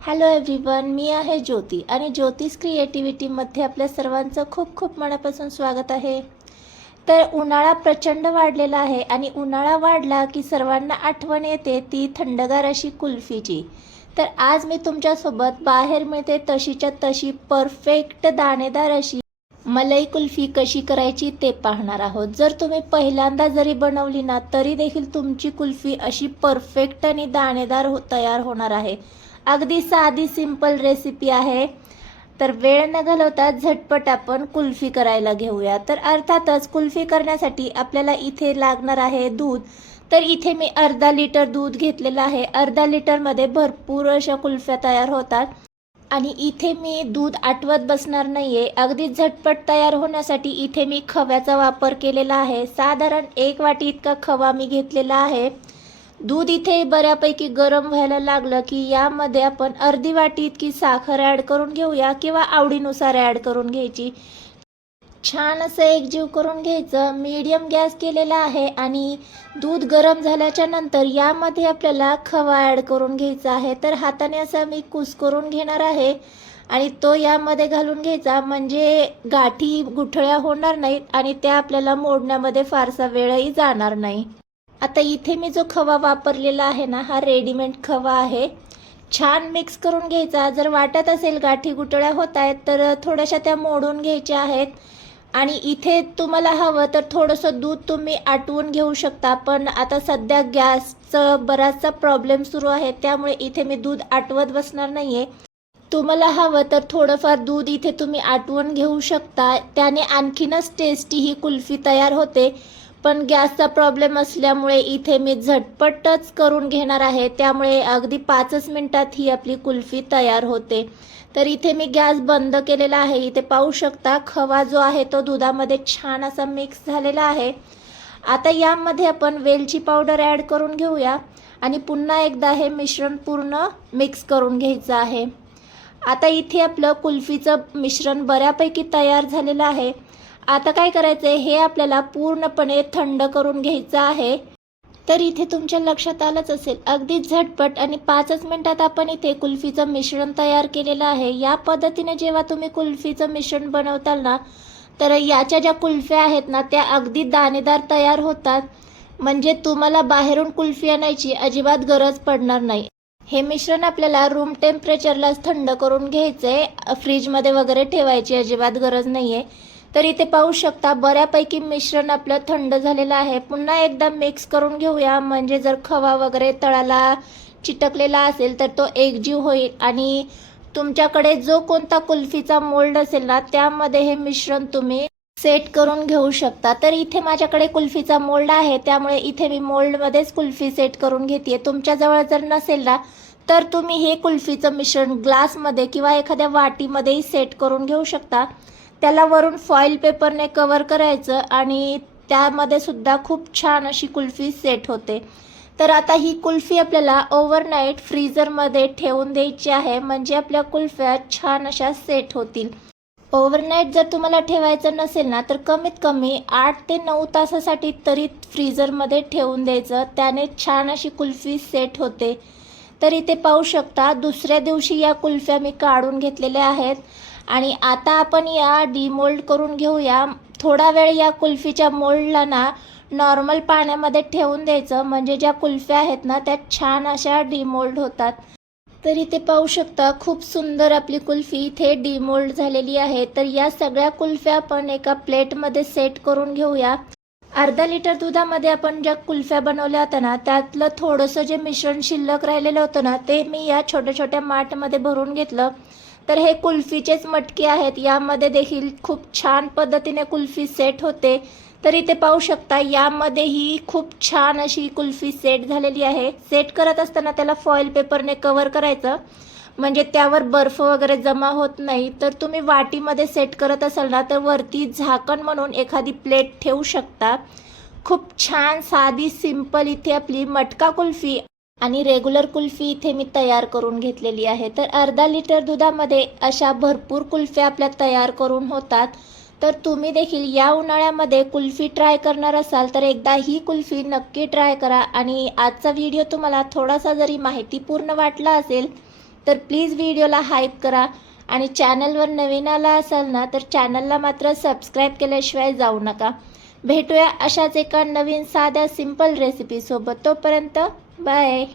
Hello everyone, मी आहे ज्योती आणि ज्योतिष क्रिएटिव्हिटीमध्ये आपल्या सर्वांचं खूप खूप मनापासून स्वागत आहे. तर उन्हाळा प्रचंड वाढलेला आहे आणि उन्हाळा वाढला की सर्वांना आठवण येते ती थंडगार अशी कुल्फीची. तर आज मी तुमच्यासोबत बाहेर मिळते तशीच्या तशी परफेक्ट दाणेदार अशी मलाई कुल्फी कशी करायची ते पाहणार आहोत. जर तुम्ही पहिल्यांदा जरी बनवली ना तरी देखील तुमची कुल्फी अशी परफेक्ट आणि दाणेदार तयार होणार आहे. अगदी साधी सिंपल रेसिपी आहे. तर वेळ न घालवता झटपट आपण कुल्फी करायला घेऊया. तर अर्थातच कुल्फी करण्यासाठी आपल्याला इथे लागणार आहे दूध. तर इथे मी अर्धा लिटर दूध घेतलेलं आहे. अर्धा लिटरमध्ये भरपूर अशा कुल्फ्या तयार होतात आणि इथे मी दूध आटवत बसणार नाहीये. अगदी झटपट तयार होण्यासाठी इथे मी खव्याचा वापर केलेला आहे. साधारण 1 वाटी इतका खवा मी घेतलेला आहे. दूध इथे बऱ्यापैकी गरम व्हायला लागलं की यामध्ये आपण अर्धी वाटी इतकी साखर ॲड करून घेऊया किंवा आवडीनुसार ॲड करून घ्यायची. छान असं एकजीव करून घ्यायचं. मीडियम गॅस केलेला आहे आणि दूध गरम झाल्याच्या नंतर यामध्ये आपल्याला खवा ॲड करून घ्यायचा आहे. तर हाताने असा मी कुस्करून घेणार आहे आणि तो यामध्ये घालून घ्यायचा, म्हणजे गाठी गुठळ्या होणार नाहीत आणि त्या आपल्याला मोडण्यामध्ये फारसा वेळही जाणार नाही. आता इथे मी जो खवा वापरलेला आहे ना, हा रेडीमेड खवा आहे. छान मिक्स करून घ्यायचा. जर वाटत असेल गाठी गुटळ्या होत आहेत तर थोड्याशा त्या मोडून घ्यायच्या आहेत. आणि इथे तुम्हाला हवं तर थोडंसं दूध तुम्ही आटवून घेऊ शकता, पण आता सध्या गॅसचं बराचसा प्रॉब्लेम सुरू आहे त्यामुळे इथे मी दूध आटवत बसणार नाही आहे. तुम्हाला हवं तर थोडंफार दूध इथे तुम्ही आटवून घेऊ शकता. त्याने आणखीनच टेस्टी ही कुल्फी तयार होते. पण गॅसचा प्रॉब्लेम असल्यामुळे इथे मी झटपटच करून घेणार आहे, त्यामुळे अगदी 5च मिनिटात ही आपली कुल्फी तयार होते. तर इथे मी गॅस बंद केलेला आहे. इथे पाहू शकता खवा जो आहे तो दुधामध्ये छान असा मिक्स झालेला आहे. आता यामध्ये आपण वेलची पावडर ॲड करून घेऊया आणि पुन्हा एकदा हे मिश्रण पूर्ण मिक्स करून घ्यायचं आहे. आता इथे आपलं कुल्फीचं मिश्रण बऱ्यापैकी तयार झालेलं आहे. आता काय करायचं आहे, हे आपल्याला पूर्णपणे थंड करून घ्यायचं आहे. तर इथे तुमच्या लक्षात आलंच असेल, अगदी झटपट आणि 5च मिनिटात आपण इथे कुल्फीचं मिश्रण तयार केलेलं आहे. या पद्धतीने जेव्हा तुम्ही कुल्फीचं मिश्रण बनवताल ना, तर याच्या ज्या कुल्फ्या आहेत ना त्या अगदी दाणेदार तयार होतात, म्हणजे तुम्हाला बाहेरून कुल्फी आणायची अजिबात गरज पडणार नाही. हे मिश्रण आपल्याला रूम टेम्परेचरलाच थंड करून घ्यायचं आहे. फ्रीजमध्ये वगैरे ठेवायची अजिबात गरज नाही आहे. तर इथे पाहू शकता बऱ्यापैकी मिश्रण आपलं थंड झालेलं आहे. पुन्हा एकदा मिक्स करून घेऊया, म्हणजे जर खवा वगैरे तळाला चिटकलेला असेल तर तो एकजीव होईल आणि तुमच्याकडे जो कोणता कुल्फीचा मोल्ड असेल ना त्यामध्ये हे मिश्रण तुम्ही सेट करून घेऊ शकता. तर इथे माझ्याकडे कुल्फीचा मोल्ड आहे त्यामुळे इथे मी मोल्डमध्येच कुल्फी सेट करून घेते. तुमच्याजवळ जर नसेल ना तर तुम्ही हे कुल्फीचं मिश्रण ग्लासमध्ये किंवा एखाद्या वाटीमध्येही सेट करून घेऊ शकता. त्याला वरून फॉईल पेपरने कवर करायचं आणि त्यामध्ये सुद्धा खूप छान अशी कुल्फी सेट होते. तर आता ही कुल्फी आपल्याला ओव्हरनाईट फ्रीझरमध्ये ठेवून द्यायची आहे, म्हणजे आपल्या कुल्फ्या छान अशा सेट होतील. ओव्हरनाईट जर तुम्हाला ठेवायचं नसेल ना तर कमीत कमी 8 ते 9 तासासाठी तरी फ्रीझरमध्ये ठेवून द्यायचं, त्याने छान अशी कुल्फी सेट होते. तर इथे पाहू शकता दुसऱ्या दिवशी या कुल्फ्या मी काढून घेतलेल्या आहेत आणि आता आपण या डिमोल्ड करून घेऊया. थोडा वेळ या कुल्फीच्या मोल्डला ना नॉर्मल पाण्यामध्ये ठेवून द्यायचं, म्हणजे ज्या कुल्फ्या आहेत ना त्या छान अशा डिमोल्ड होतात. तर इथे पाहू शकता खूप सुंदर आपली कुल्फी इथे डिमोल्ड झालेली आहे. तर या सगळ्या कुल्फ्या आपण एका प्लेटमध्ये सेट करून घेऊया. अर्धा लिटर दुधामध्ये आपण ज्या कुल्फ्या बनवल्या होत्या ना त्यातलं थोडंसं जे मिश्रण शिल्लक राहिलेलं होतं ना ते मी या छोट्या छोट्या माठमध्ये भरून घेतलं. तर हे कुल्फीचेच मटके आहेत, यामध्ये देखील खूप छान पद्धतीने कुल्फी सेट होते. तर इथे पाहू शकता यामध्येही खूप छान अशी कुल्फी सेट झालेली आहे. सेट करत असताना त्याला फॉईल पेपरने कवर करायचं, म्हणजे त्यावर बर्फ वगैरे जमा होत नाही. तर तुम्ही वाटीमध्ये सेट करत असाल ना तर वरती झाकण म्हणून एखादी प्लेट ठेवू शकता. खूप छान साधी सिंपल इथे आपली मटका कुल्फी आणि रेग्युलर कुल्फी इथे मी तयार करून घेतलेली आहे. तर अर्धा लिटर दुधामध्ये अशा भरपूर कुल्फ्या आपल्या तयार करून होतात. तर तुम्ही देखील या उन्हाळ्यामध्ये कुल्फी ट्राय करणार असाल तर एकदा ही कुल्फी नक्की ट्राय करा. आणि आजचा व्हिडिओ तुम्हाला थोडासा जरी माहितीपूर्ण वाटला असेल तर प्लीज व्हिडिओला हाईप करा आणि चॅनलवर नवीन आला असाल ना तर चॅनलला मात्र सबस्क्राईब केल्याशिवाय जाऊ नका. भेटूया अशाच एका नवीन साध्या सिंपल रेसिपीसोबत. तोपर्यंत बाय.